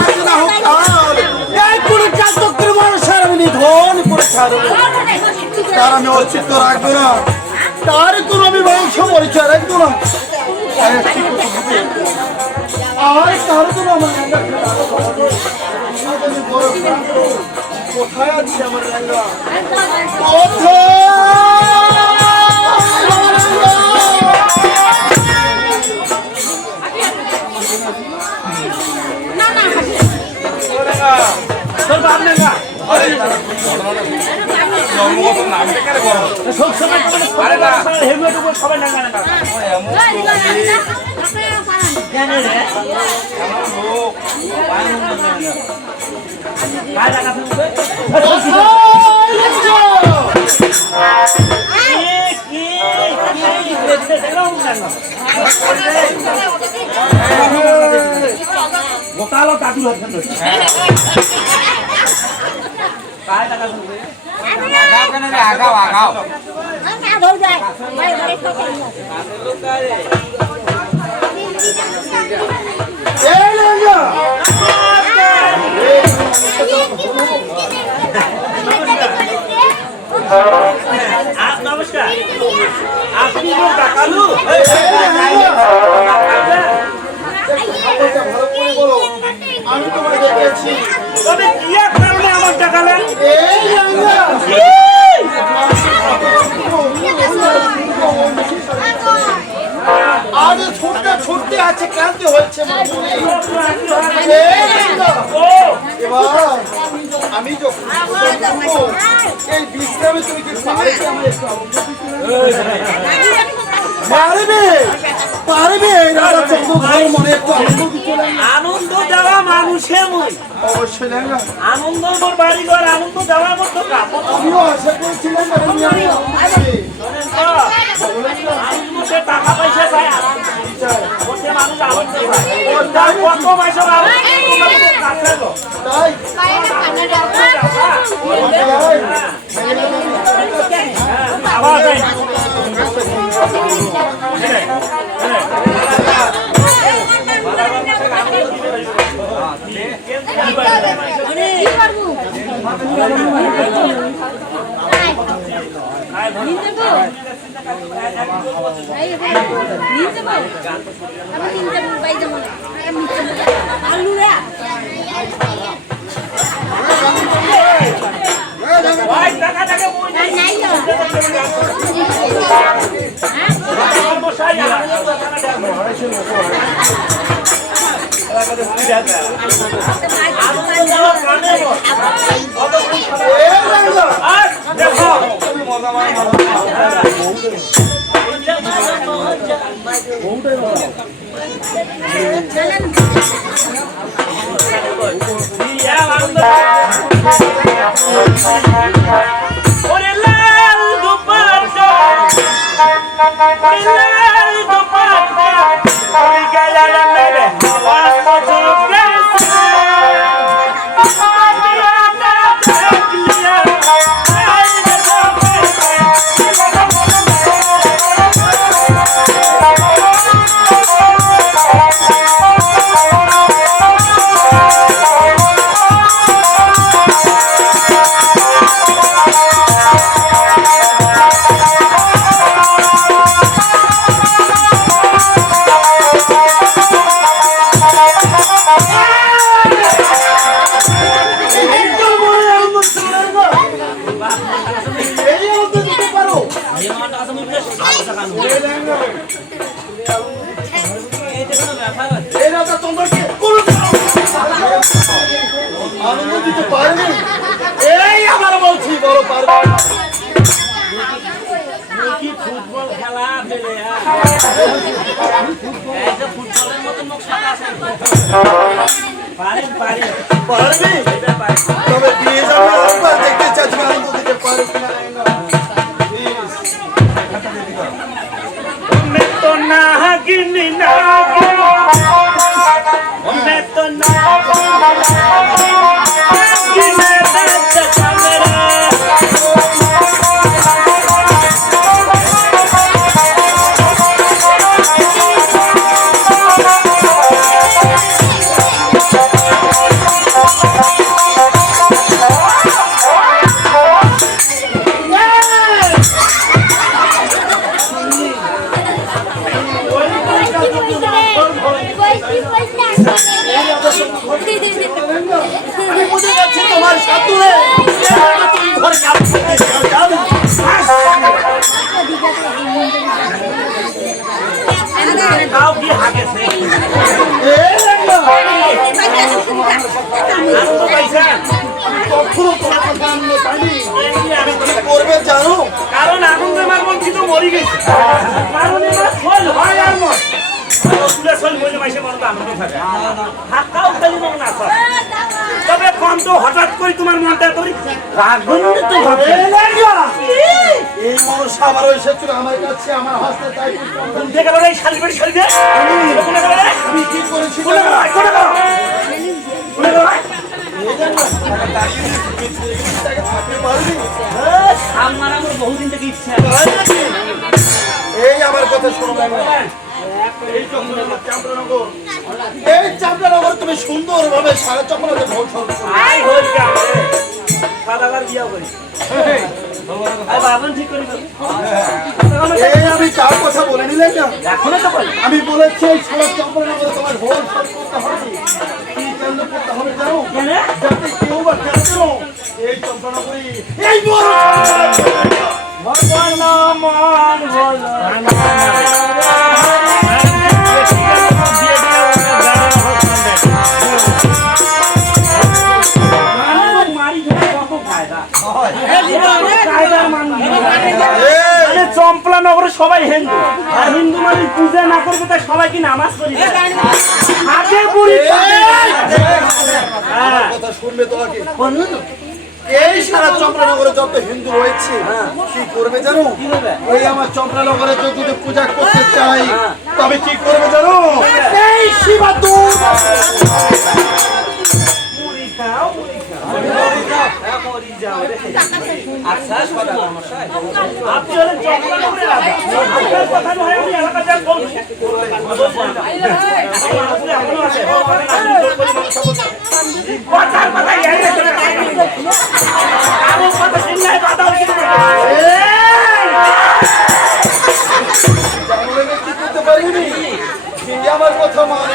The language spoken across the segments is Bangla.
আজ না হোক কাল এই কুড়িকাল চক্রের মানুষের আমি নিধন করে ছাড়বো। তার আমি অস্তিত্ব রাখবো না, তার কোনো আমি বংশ পরিচয় রাখবো না। আর তার কোনো আমার কোথায় আছে আমার লেঙ্গা? গোটালো দাদু আগাও আগাও নমস্কার, আপনি টাকালু? আমি তোমায় দেখেছি, তবে কি এক কারণে আমার টাকালেন? আজ ছুটতে ছুটতে আছে, ক্লান্তি হচ্ছে। এবার আমি যখন এই বিশ্রামে তুমি কি পারবে পারবে মনে একটু আনন্দ দেওয়া মানুষের মই অবশ্যই আনন্দ মোর বাড়ি ঘর আনন্দ দেওয়ার মতো কাম আমিও আশা করছিলাম। টাকা পয়সা চাই মানুষ আনন্দ কত পয়সা আনন্দ দিতে পারবি? এই আমার বলছি বড় পারবে ফুটবল খেলা ফুটবলের মতো পারবি? তবে দিয়ে যাবে একবার দেখতে চাচ্ছি আনন্দ দিতে পারো কিনা। तो ना गिनी ना मैं तो ना गिने থাকে হাক্কাও খালি মন না স্যার তবে কম তো হঠাৎ করে তোমার মনটা তোর রাগন্বিত হবে এই মানুষ আবার এসেছিল আমার কাছে আমার হাসতে চাই কোন থেকে গেল এই শালি বেড়ি শালি কোনে গেল রে আমি কি করেছি কোনে গেল কোনে গেল কোনে গেল আমার আমার বহুদিন থেকে ইচ্ছা এই আমার কথা শুনো এই চামড়ানগর এই চামড়ানগর তুমি সুন্দরভাবে সারা চক্রাতে ভোট আই হই কা সাদাগার বিয়া করি আই বাবন ঠিক করি এই আমি কার কথা বলে নিলেন না এখনো তো বল আমি বলেছি এই সারা চক্রানগরে তোমার ভোট করতে হবে কি কেন করতে হবে জানো যাতে কেউ বা কেন এই চক্রানগরে এই বড় ভগবান মন বলো চম্পলানগরে সবাই হিন্দু আর হিন্দু মানে পূজা না করবে তাই সবাই কি নামাজ পড়ি হাতে বুড়ি কথা শুনবে তোমাকে এই সারা চম্পলানগরে যত হিন্দু রয়েছে কি করবে জানো এই আমার চম্পলানগরে যদি পূজা করতে চাই তবে কি করবে জানো এই শিবা দূর আমার কথা মানে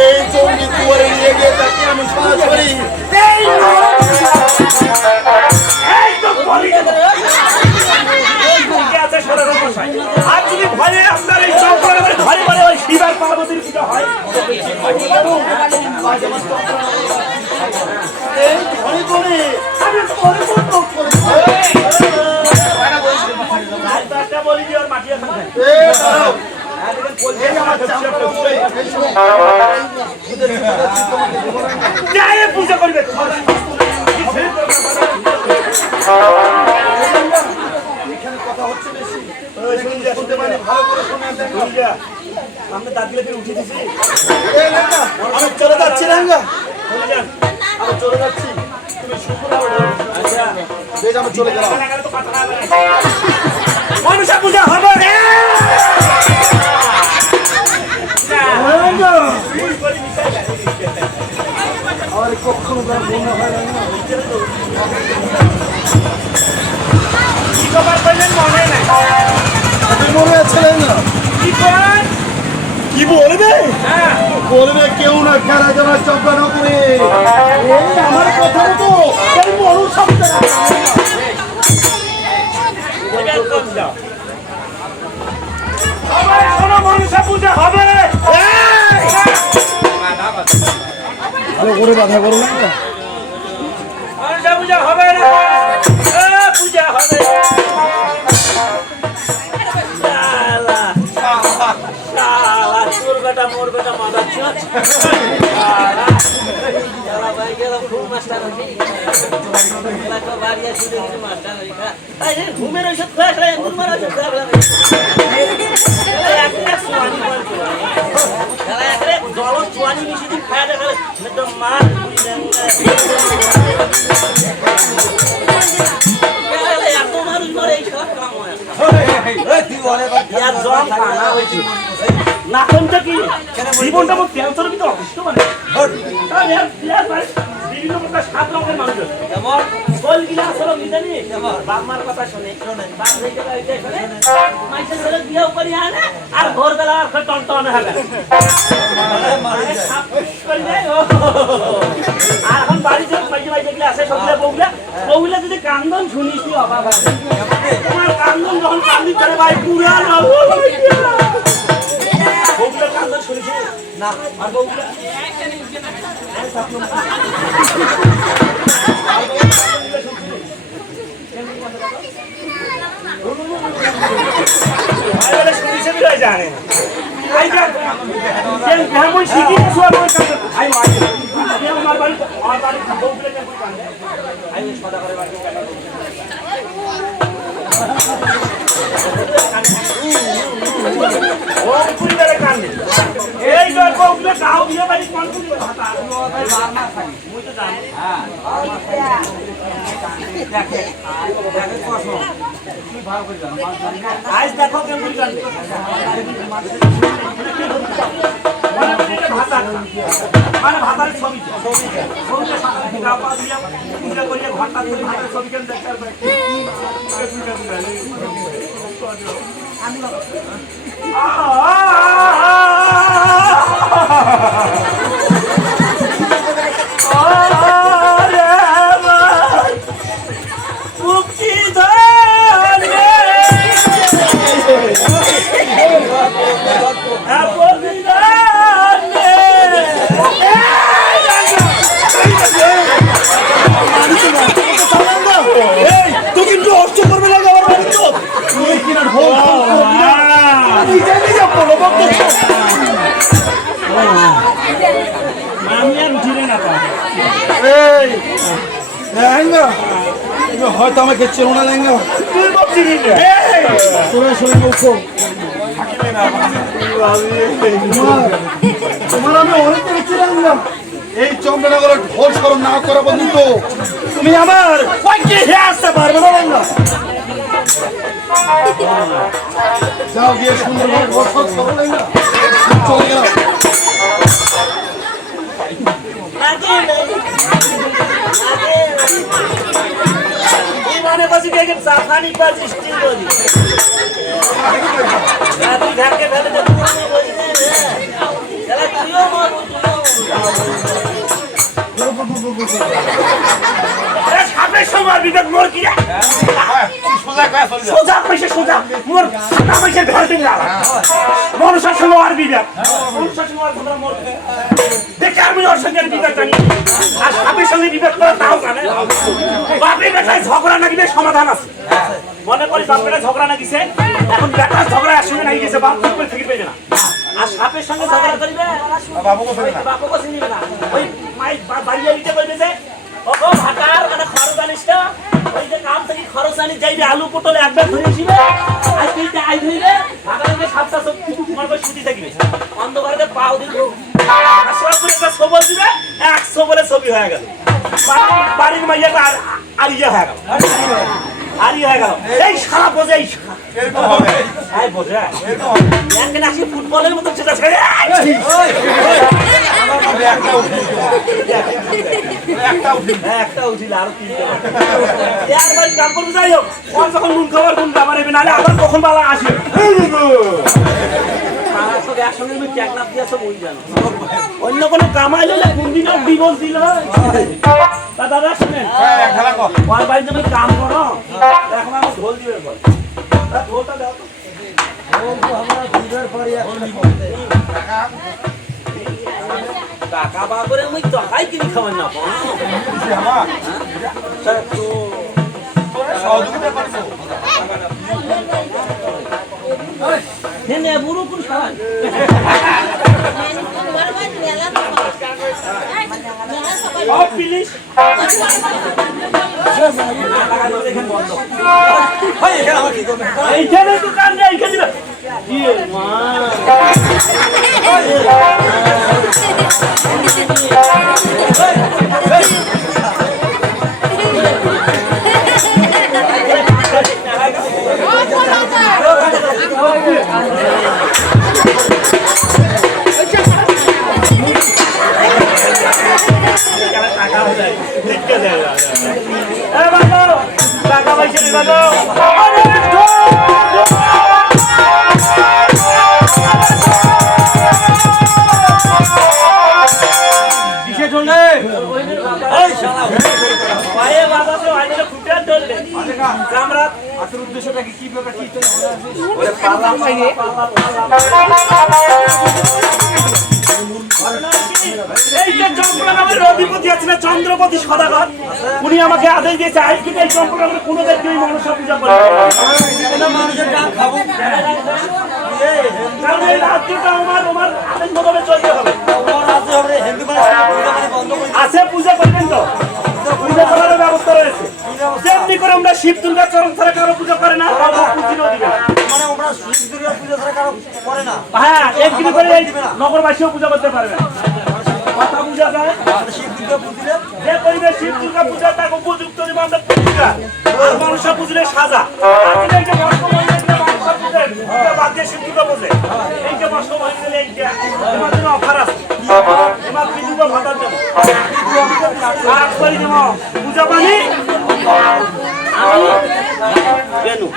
এই জঙ্গি দুয়ারে নিয়ে গিয়ে তাকে আমি সরাসরি আর যদি ভয়ে আপনার এই চম্পলানগরে ঘরে ঘরে ওই শিবার পার্বতীর পূজা হয় এই ঘরে ঘরে আমি ঘরে বলি যে ওর মাটি আছে পূজা করবে কথা হচ্ছে বেশি শুনতে পারি ভালো করে শুনে আমরা দাঁতগুলো ফিরে উঠিয়ে দিছি আমি চলে যাচ্ছি রাঙ্গা আমি চলে যাচ্ছি তুমি শুক্র আচ্ছা বেশ আমি চলে গেলাম মনসা পূজা হবে আমার কখনো মনে হয় না কি খবর কইলেন মনে নাই আপনি মনে আছিলেন না কি করেন কি বলবে হ্যাঁ বলবে কেউ না খেলা যারা চব্বা না করে এই আমার কথা তো এই বড় শব্দ এখনো মনসা পূজা হবে ভালো করে বাধা করো না মনসা পূজা হবে না পূজা হবে তোর বেটা মোর বেটা মাদা ঘুমের ওষুধ খাওয়া জল চুয়ানি মিশি দিন খাওয়া দেখা মাছ এত মানুষ মরে এই সব কাম হয় নাটনটা কি জীবনটা আমার ক্যান্সারের ভিতরে অসুস্থ মানে বিভিন্ন প্রকার 7 রকমের মানুষ আছে যেমন গোল গিলাস হলো কি জানি বাপমার কথা শুনে বাপ থেকে গাইতে শুনে মাইসের ছেলে বিয়েও করি আনে আর ভোরবেলা আর টনটনে হবে আর এখন বাড়িতে মাইসে মাইসে গিয়ে আসে সবগুলো বউগুলা যদি কান্দন শুনিস তুই অবাক হবে তোমার কান্দন যখন কান্দি করে ভাই পুরা বউগুলা কান্দন শুনেছি না আর বউগুলা ভাই বলে শুনিছে বিলাই জানে আই যা কেন কেমন শিখি শুয়া বই কাছে আই মার আমি আমার বাড়ি বউগুলো কেন কান্দে আই সদা করে বাড়ি ও কুড়িদারে কান্দে এই যে বউগুলো গাও দিয়ে বাড়ি কোন কুড়ি ভাতা ভাই বার মাস থাকি মুই তো জানি হ্যাঁ দেখে দেখে কষ্ট তুই ভালো করে জানো আজ দেখো কেমন কান্দে মানে ভাতার ছবি ছবিটা গাও পা দিয়া পূজা করিয়া ঘন্টা ধরে ভাতার ছবি কেন দেখতে পারবে হয়তো আমাকে চেনো না লেঙ্গা তোমার আমি অনেক দেখছিলাম না এই চন্দ্রনগরের ঢোল স্মরণ না করা পর্যন্ত তুমি আমার আসতে পারবে না লেঙ্গা যাও গিয়ে সুন্দরভাবে ঢোল স্মরণ লেঙ্গা চলে গেলাম बसी के साफानी पर स्टील होली राती घर के पहले तो पूरा नहीं होई ने चला क्यों मार अरे सामने समार विवेक मोर किया सोजा पैसे सोजा मोर ना पैसे घर दिन ला मनुष्य समार विवेक मनुष्य समार हमरा मोर देख आर्मी और संगे विवेक जानी আর সাপের সঙ্গে বিবেক করা তাও জানে বাপরে বেটায় ঝগড়া লাগিবে সমাধান আছে মনে করি বাপরে ঝগড়া লাগিছে এখন বেটা ঝগড়া আসবে নাই গেছে বাপ চুপ করে থেকে পেবে না আর সাপের সঙ্গে ঝগড়া করিবে বাপকে চিনিবে না ওই মাই বাড়িয়ে দিতে বলবে যে ও ভাতার মানে খরচ জানিস না ওই যে কাম থেকে খরচ জানি যাইবে আলু পটল একবার ধরে আসিবে আর তুইতে আই ধইবে ভাতারে সাতটা সব তোমার কই ছুটি থাকিবে অন্ধকারে পাও দিল আর সব করে একটা সবল দিবে 100 বলে ছবি হয়ে গেল বাড়ির মাইয়াটা আর ইয়ে হয়ে গেল আর ইয়ে হয়ে গেল এই সারা বোঝে এই এরকম হবে এই বোঝে এরকম হবে একদিন আসি ফুটবলের মতো সেটা ছেড়ে একটা উঠিল আর তিনটা ইয়ার ভাই কাম করতে যাই হোক কোন যখন নুন খাবার কোন খাবার হবে নালে আবার কখন বালা আসে সারা সব একসঙ্গে আমি ট্যাগনাপ দিয়া সব ওই জানো অন্য কোনো কামাই হলে কোন দিন ডিভোর্স দিল তা দাদা শুনেন খেলা কর ওর বাড়িতে তুমি কাম করো এখন আমার ঢোল দিবে বল ঢোলটা দাও তো ঢোল তো আমরা দিবার পরে টাকা টাকা বাবরে মুই তো খাই কিনি খাবার না পাও আমার তো সহযোগিতা করছো নেনে বুড়ো কোন খাওয়ান ও প্লিজ এইখানে দোকান নেই এইখানে দিবে ইয়ে মা টাকা পয়সা দিবা তো কিসে চলে এই শালা পায়ে বাবাতে আইলে ফুটে চললে আমরা আসল উদ্দেশ্যটা কি ব্যাপার কি তো ওরে পালা পাইয়ে এই যে চন্দ্রনগরের অধিপতি আছে না চন্দ্রপতি সদাগর উনি স্বামী আমাকে আদেশ দিয়েছে আজ থেকে এই সম্পর্কে আমরা কোনো ব্যক্তি ওই মনসা পূজা করি কারণ এই রাজ্যটা আমার আদেশ মোতাবেক চলতে হবে আছে পূজা করবেন তো পূজা করার ব্যবস্থা রয়েছে যেমনি করে আমরা শিব দুর্গা চরণ ছাড়া কারো পূজা করে না হ্যাঁ একদিন করে এই নগরবাসীও পূজা করতে পারবে না কথা পূজা যায় যে পরিবেশ শিব দুর্গা পূজা তাকে উপযুক্ত দিব আমরা পূজা আর মনসা পুজলে সাজা আজকে যে বর্ষ মহিলা মনসা পূজা বাদ দিয়ে শিব দুর্গা পূজা এই যে বর্ষ মহিলা এবার জন্য অফার আছে এবার বিদ্যুৎ ভাতার জন্য আর করি দেব পূজা পানি আমি বেনু